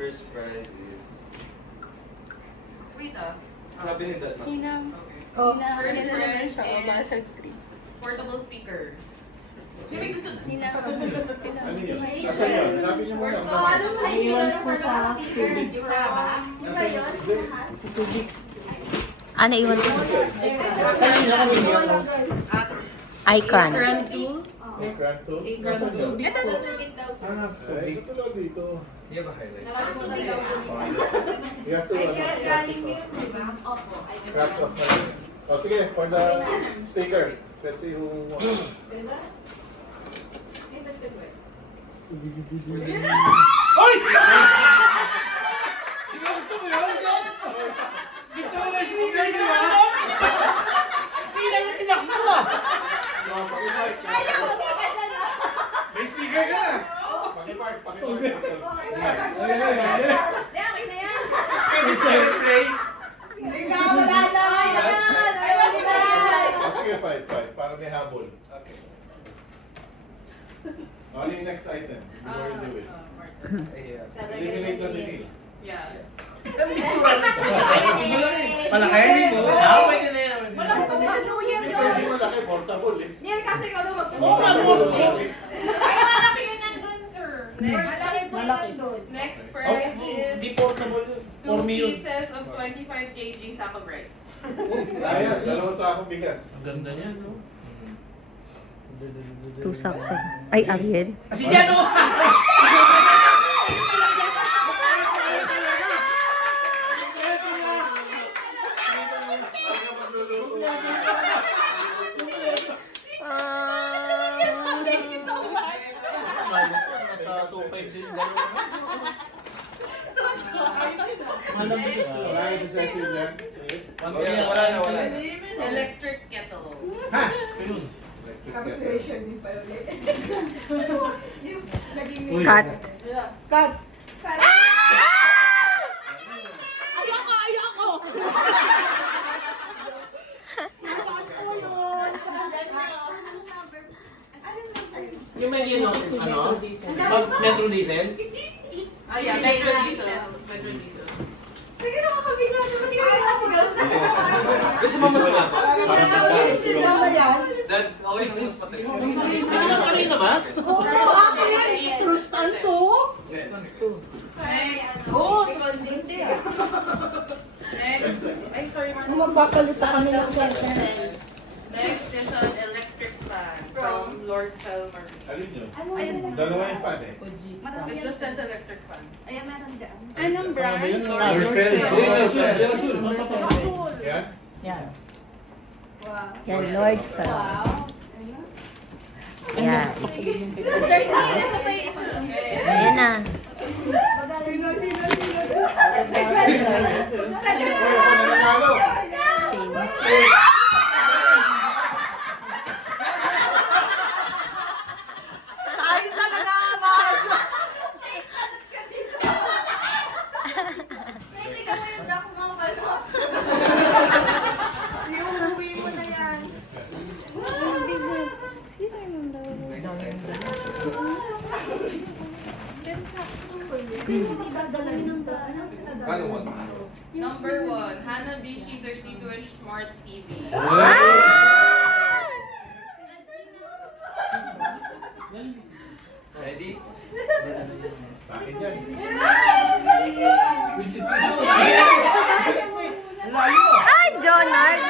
First prize is... Wait Sabi ni Dad, Hinang. Oh, First first prize prize is portable speaker. Sino may gusto? Hinang. Ano yun? Nasa yun? Hanapin niyo muna. Iwan ko sa tubig. Nasa yun? Hindi. Naiwan ko. Kanina. Icon. Current tools. May crack tools? Nasa yun? Ito na sa Ay, ito lang dito. Hindi ba highlight? You have to scratch off na yun. Oh, sige, for the speaker. Let's see who won. Ay! Sino gusto mo yun? Gusto mo na speaker siya? Sino yung tinakbo mo? May speaker ka na. Pakipark. Play. Oh, sige, five. Para may habol. Okay. Ano yung next item? Before you do it. Eliminate na si Neil. Yeah. Palakayanin mo. Pwede na yan. Hindi malaki, portable eh. Malaki yun nandun, sir. Next prize is Di portable yun. 2 pieces of 25 kg sack of rice. Ayan, dalawa sa akong bigas. Ang ganda niya, no? 2 sacks of... Ay, Ariel. Si Jano! Nasa 2.5 din gano'n. Wala yung si Cecil yan. Wala na. Electric kettle. Ha? Ayun. Cut. Yung may ano? Metro Diesel? Yeah, Metro Diesel. Gusto mo mas nga? Dad, okay na mas patay. Kanina ba? Next. Ay, sorry, Martin. Magpapalita kami ng Next is an electric fan from Lord Felmer. Alin yun? Dalawa yung fan eh. It just says electric fan. Ayan, meron dyan. Anong brand? Yan? Yan. Wow. Yan, Lord. Yan. Sir, ito pa yung isa. Ayan na. Uy, ako nanalo! Shame. Number 1, Hanabishi 32-inch Smart TV. Ready? Sa akin yan. Ay, Jonard!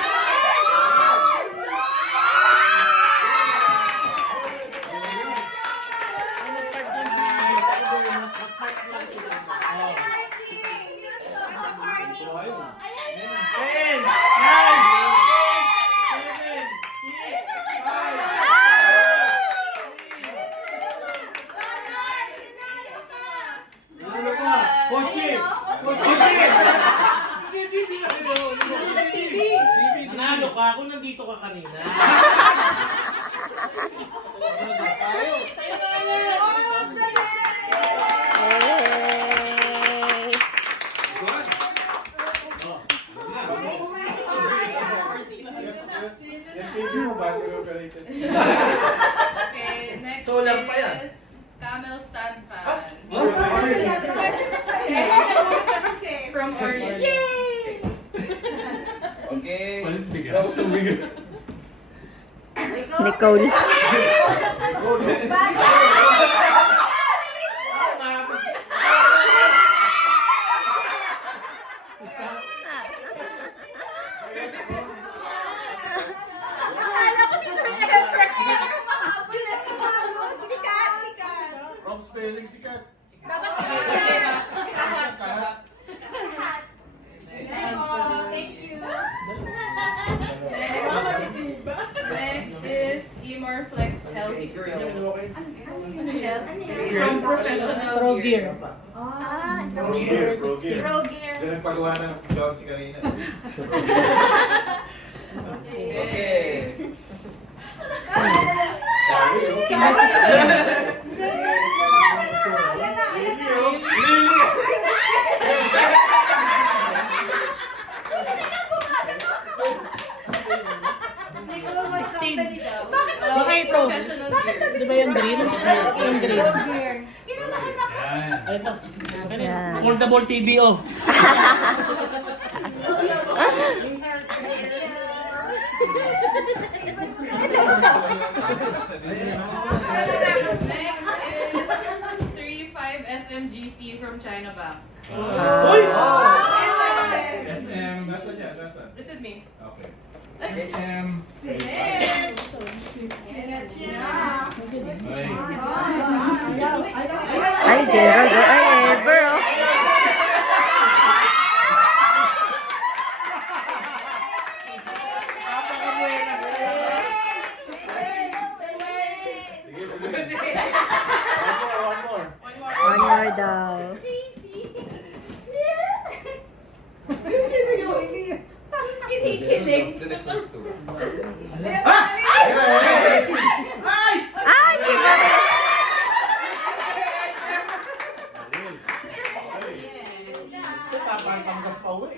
Nanalo ka ako, nandito ka kanina. Hey! Yan TV mo, battery operated. Okay, next Solar pa yan. is Camel stand fan. Huh? Cole. From spelling sikat. Next is Emorflex Healthy Pro. From Professional Gear. Pro gear. Diyan nagpagawa ng John si Karina. Okay. Sabi, oh. Baka ito. Professional Gear. Di ba yung green? Yung green. Yan. Foldable TV, oh. Next is 35 SMGC from China Bank. SM. Nasaan yan? Nasaan? It's with me. Okay. AM. Ay, Gerald. Ay, Ever, oh. Sige, sige. One more. One more daw. The next one's two. Ay, iba. Papantanggas pa uwi.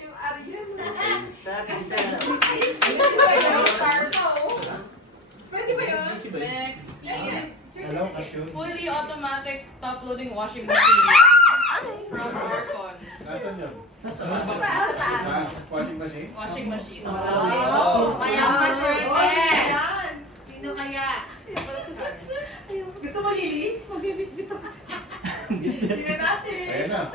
Next is Hello, Cashew. fully automatic top-loading washing machine from Orcon. Nasaan yun? Washing machine? Washing machine. Kaya mas worth Sino kaya? Gusto mo, Lily? Magbibisbit ako. Tingnan natin. Ayan na.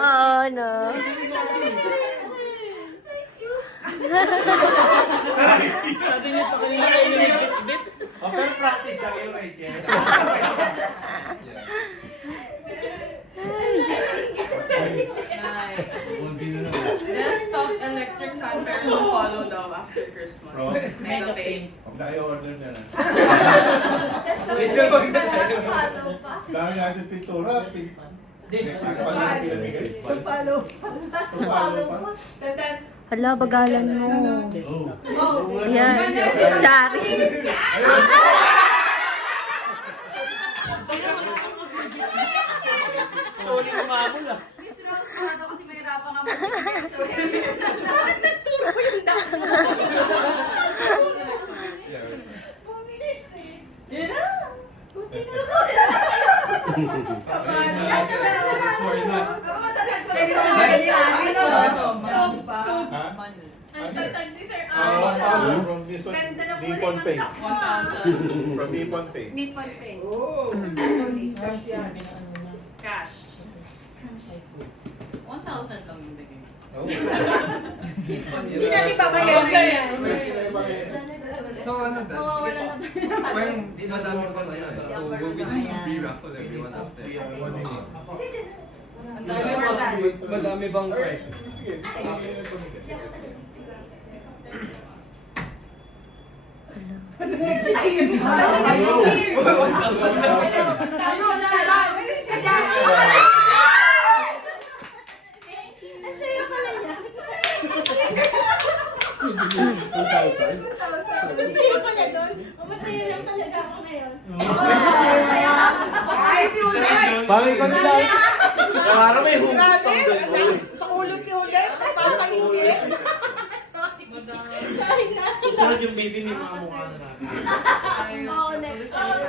Oo, no. Sabi niyo pa kanina kayo nilibit-bit. Pero practice lang yung Rachel. Desktop electric fan pero will follow daw after Christmas. From? Mega Pay. Huwag na kayo order niya na. Medyo maganda. Dami natin pintura. Follow. Hala, bagalan mo. Yan. Chari. Tuloy yung mamul, ah. Miss Rose, ano kasi may hirapang ka mag-ibig. Bakit nagturo ko yung dami? Bumilis eh. Yan na. Buti na ako. Ha? 1,000 from this one. Nippon Pay. 1,000. From Nippon Pay. Nippon Pay. Cash. 1,000 lang yung bigay. Oh. Hindi natin babayaran yan. So ano that? Wala na. Parang madami pa na yan. So will we just re-raffle everyone after? What do you mean? Ang dami Madami bang Ay, price? sige. Masaya pala doon. Masaya lang talaga ako ngayon. Bakit ko sila? Parang may hugot pang doon. Sa ulog yung ulit. Napapahindi. Sorry na. Susunod yung baby may mga mukha na natin. Oo, next time.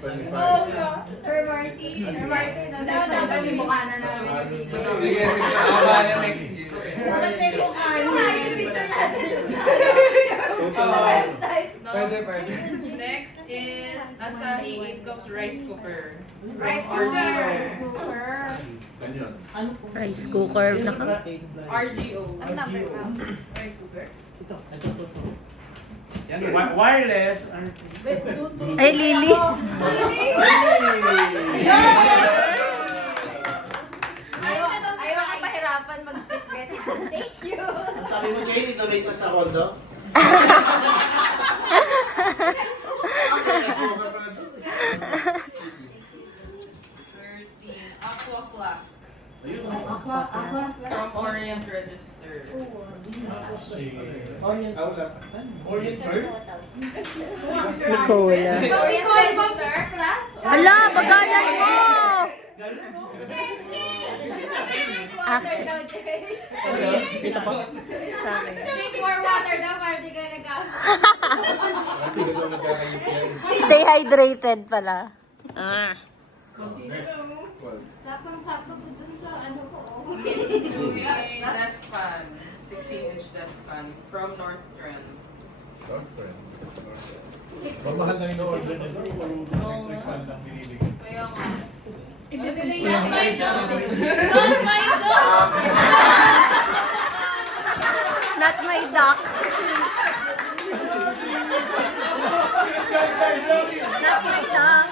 Sir Marty. Sir Marty. Next time kami mukha na namin ibigay. Sige, sige. Abala next year. Bakit may mukha yung picture natin sa website. Pwede, pwede. Next is Asahi 8 cups rice cooker. Rice cooker. Rice cooker. Ano yun? Rice cooker na ka. RGO. Ang number na. Rice cooker. Ito. Yan, wireless. Ay, Lily. Ayaw ka pahirapan mag-fitbit. Thank you. Sabi mo, Jane, ito na sa kondo? Sugar pala dun. 13. Aqua flask. Ayun. From Orient Register. Ah, wala pa. Orient Pearl? Nicola. Register class. Hala, bagalan mo! Water daw, Jay. Sa akin. Drink more water daw para di ka nagkasa. Hindi ka daw nagkakangit. Stay hydrated pala. Ah. Next. Saktong-sakto po dun sa ano ko. Mitsui desk fan. 16-inch desk fan from North Trend. Mamahal na yung order nito. Electric fan lang binibigay. Kaya nga. Not my duck. Not my duck.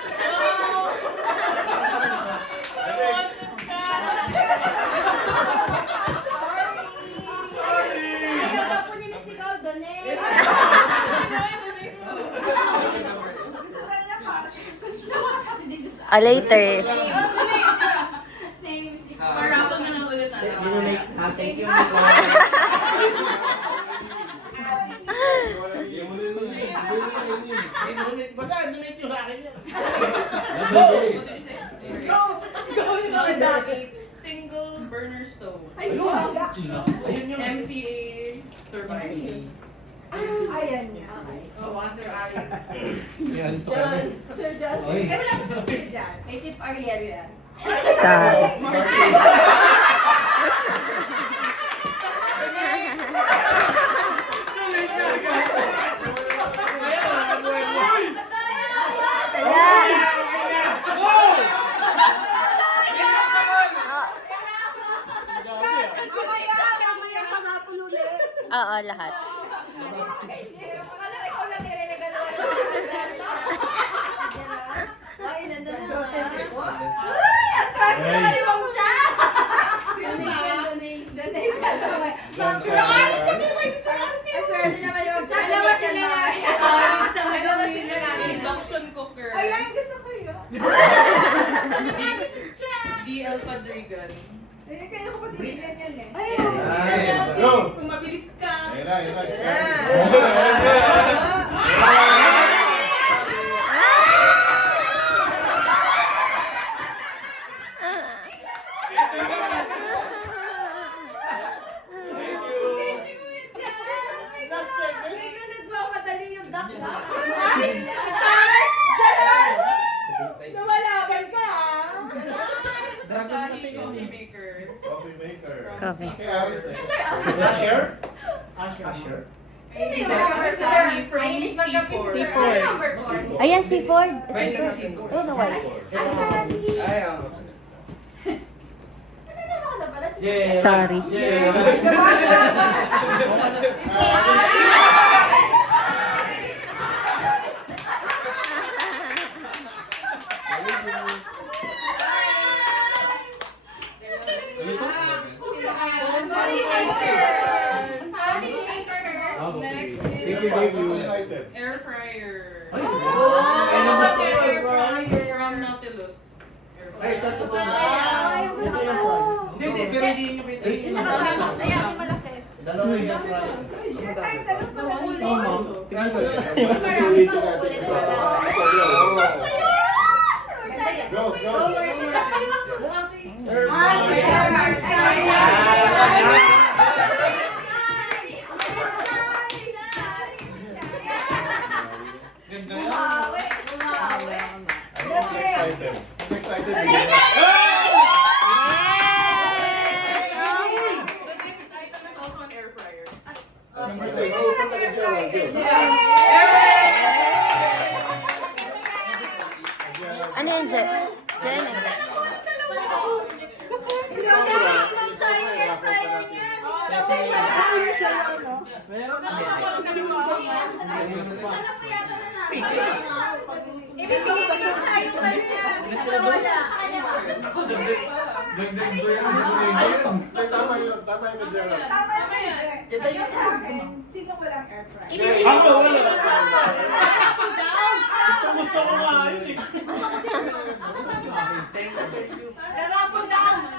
Ayaw daw po ni Miss Nicole doon eh. Hindi gusto. Later. Same Miss Nicole. Para ako na lang ulit na. Dinonate. Thank you, Dinonate. Basta, donate nyo sa akin yan. Single burner stove. Ayun yung MCA turbines. Ayan niya. Yan. Sir John. Eh, wala pa si Sir John. Kay Chief Ariel yan. Sorry. Oo, lahat. Akala ikaw lang nire-regalo. Ay, ilan na lang. Ay, aswerte na kalimang siya! Aswerte na kalimang siya. Induction cooker. Ayan, gusto ko yun. DL Padrigan. Eh, kaya ko pa tinignan yan eh. Go! Kung mabilis ka. Ayun na, ayun na. Nagmamadali yung duck na. Nawalaban ka ah. Asahi coffee maker. Coffee maker. Coffee. Kay Aris na. Sir, Asher? Asher? sino yung Asahi from Ay, hindi magkapit, sir. Seaford. Ano number 4? Ayan, si Ford. Pwede na si Oh, no, why? Ay, oo. Ano ka na pala? Yeah. Sorry. Yeah. Next Thank you, is baby. air fryer. Ay, ano gusto ko? From Nautilus. Ay, ito po. Ay, yung gusto ko. Hindi, pero hindi nyo Yung nakapalot. Ayan, yung malaki. Dalawa yung apply. Siya tayo talong pala ulit. Oo, ma'am. Cancel. Kasi ulitin natin sa Gusto yun! Go, go. Ganda yan. Umawi. Ano excited. Yes! Oh. The next item is also an air fryer. Sino walang air fryer? Ano yun, Jen? Jen? Meron na. Dagdag ba yan siguro yun? Tama yun, tama yun, Gerald. Tama yun. Kaya sa akin, sino walang air fryer? Ako, wala. Gusto ko nga yun eh. Narapon na